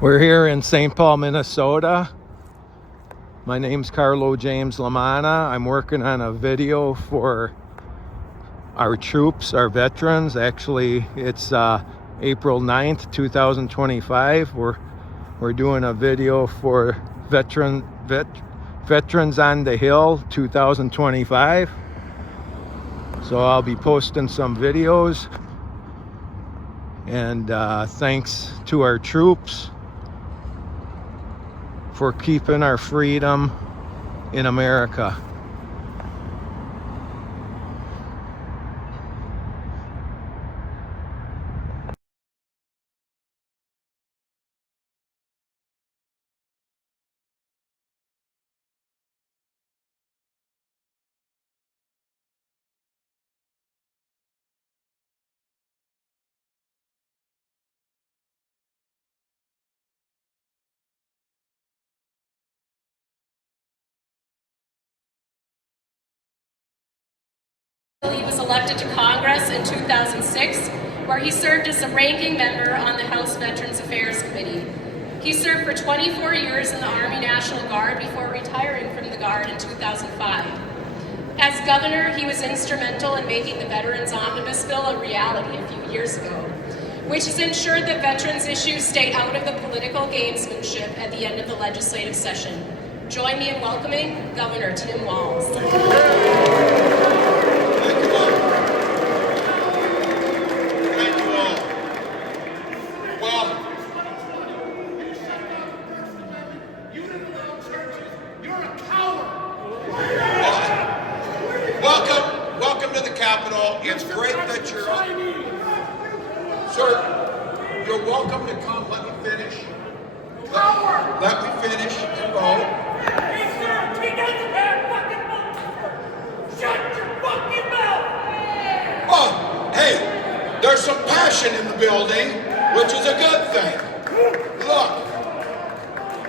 We're here in St. Paul, Minnesota. My name's Carlo James Lamanna. I'm working on a video for our troops, our veterans. Actually, it's April 9th, 2025. We're doing a video for Veterans on the Hill 2025. So I'll be posting some videos. And thanks to our troops for keeping our freedom in America. He was elected to Congress in 2006, where he served as a ranking member on the House Veterans Affairs Committee. He served for 24 years in the Army National Guard before retiring from the Guard in 2005. As governor, he was instrumental in making the Veterans Omnibus Bill a reality a few years ago, which has ensured that veterans issues stay out of the political gamesmanship at the end of the legislative session. Join me in welcoming Governor Tim Walz. Welcome to the Capitol. It's great that you're up. Sir, you're welcome to come. Let me finish. Let me finish and vote. He doesn't have fucking votes. Shut your fucking mouth! Oh, hey, there's some passion in the building, which is a good thing. Look,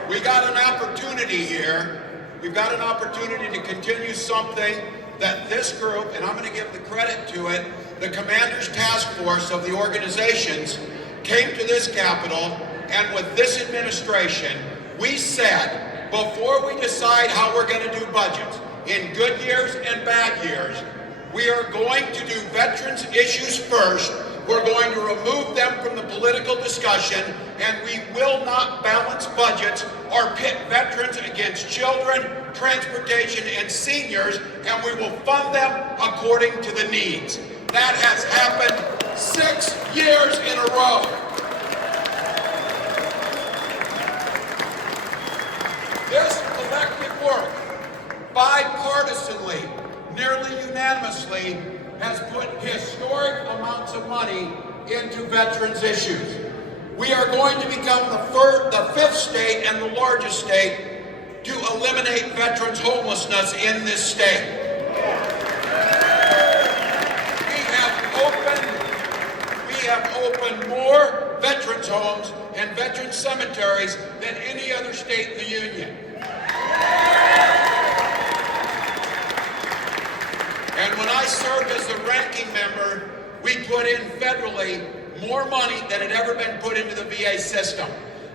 we got an opportunity here. We've got an opportunity to continue something that this group, and I'm going to give the credit to it, the Commander's Task Force of the organizations came to this Capitol, and with this administration, we said, before we decide how we're going to do budgets, in good years and bad years, we are going to do veterans issues first. We're going to remove them from the political discussion, and we will not balance budgets or pit veterans against children, transportation, and seniors, and we will fund them according to the needs. That has happened 6 years in a row. This collective work, bipartisanly, nearly unanimously, has put historic amounts of money into veterans issues. We are going to become the fifth state and the largest state to eliminate veterans homelessness in this state. We have opened more veterans homes and veterans cemeteries than any other state in the union. And when I served as the ranking member, we put in federally more money than had ever been put into the VA system.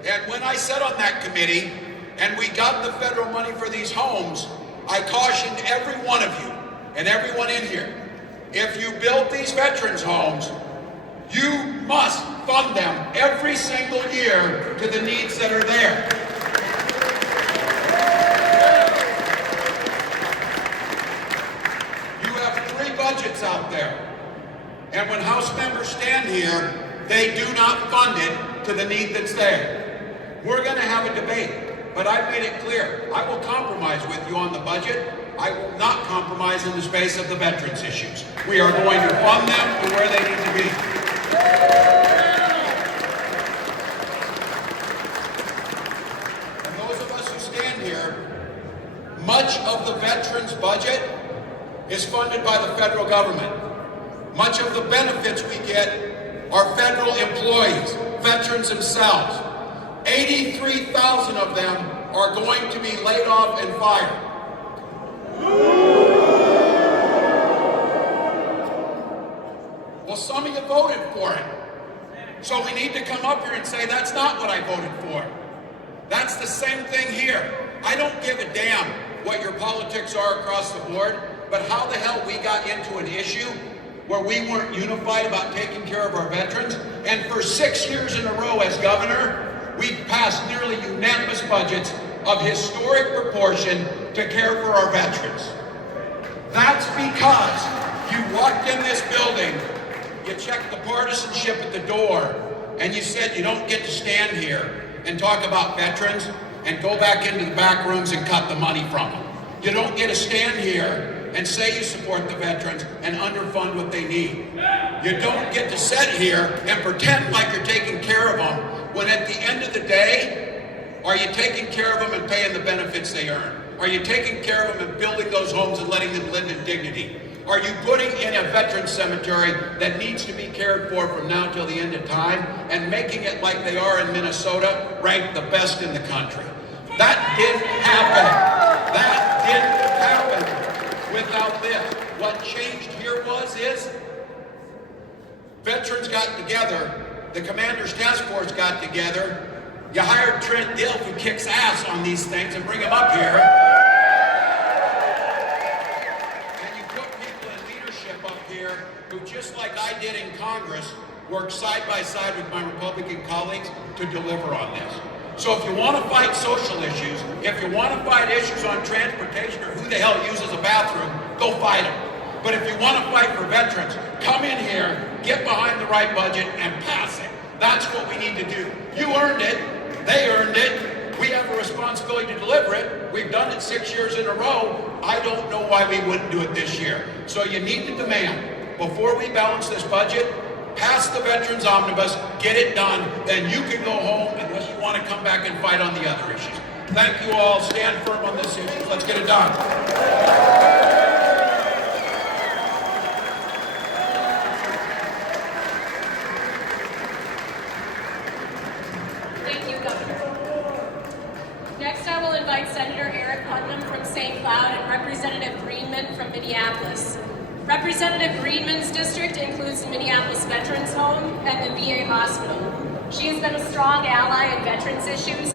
And when I sat on that committee and we got the federal money for these homes, I cautioned every one of you and everyone in here, if you build these veterans homes, you must fund them every single year to the needs that are there. Budgets out there. And when House members stand here, they do not fund it to the need that's there. We're going to have a debate, but I've made it clear. I will compromise with you on the budget. I will not compromise in the space of the veterans issues. We are going to fund them to where they need to be. And those of us who stand here, much of the veterans budget is funded by the federal government. Much of the benefits we get are federal employees, veterans themselves. 83,000 of them are going to be laid off and fired. Well, some of you voted for it. So we need to come up here and say, that's not what I voted for. That's the same thing here. I don't give a damn what your politics are across the board, but how the hell we got into an issue where we weren't unified about taking care of our veterans, and for 6 years in a row as governor, we passed nearly unanimous budgets of historic proportion to care for our veterans. That's because you walked in this building, you checked the partisanship at the door, and you said you don't get to stand here and talk about veterans and go back into the back rooms and cut the money from them. You don't get to stand here and say you support the veterans and underfund what they need. You don't get to sit here and pretend like you're taking care of them when at the end of the day, are you taking care of them and paying the benefits they earn? Are you taking care of them and building those homes and letting them live in dignity? Are you putting in a veteran cemetery that needs to be cared for from now till the end of time and making it like they are in Minnesota, ranked the best in the country? That didn't happen. That didn't happen without this. What changed here is veterans got together, the Commander's Task Force got together, you hired Trent Dilf, who kicks ass on these things, and bring him up here. And you put people in leadership up here who, just like I did in Congress, work side by side with my Republican colleagues to deliver on this. So if you want to fight social issues, if you want to fight issues on transportation or who the hell uses a bathroom, go fight them. But if you want to fight for veterans, come in here, get behind the right budget, and pass it. That's what we need to do. You earned it. They earned it. We have a responsibility to deliver it. We've done it 6 years in a row. I don't know why we wouldn't do it this year. So you need to demand, before we balance this budget, pass the Veterans Omnibus, get it done, then you can go home unless you want to come back and fight on the other issues. Thank you all. Stand firm on this issue. Let's get it done. Next, I will invite Senator Eric Putnam from St. Cloud and Representative Greenman from Minneapolis. Representative Greenman's district includes the Minneapolis Veterans Home and the VA Hospital. She has been a strong ally in veterans issues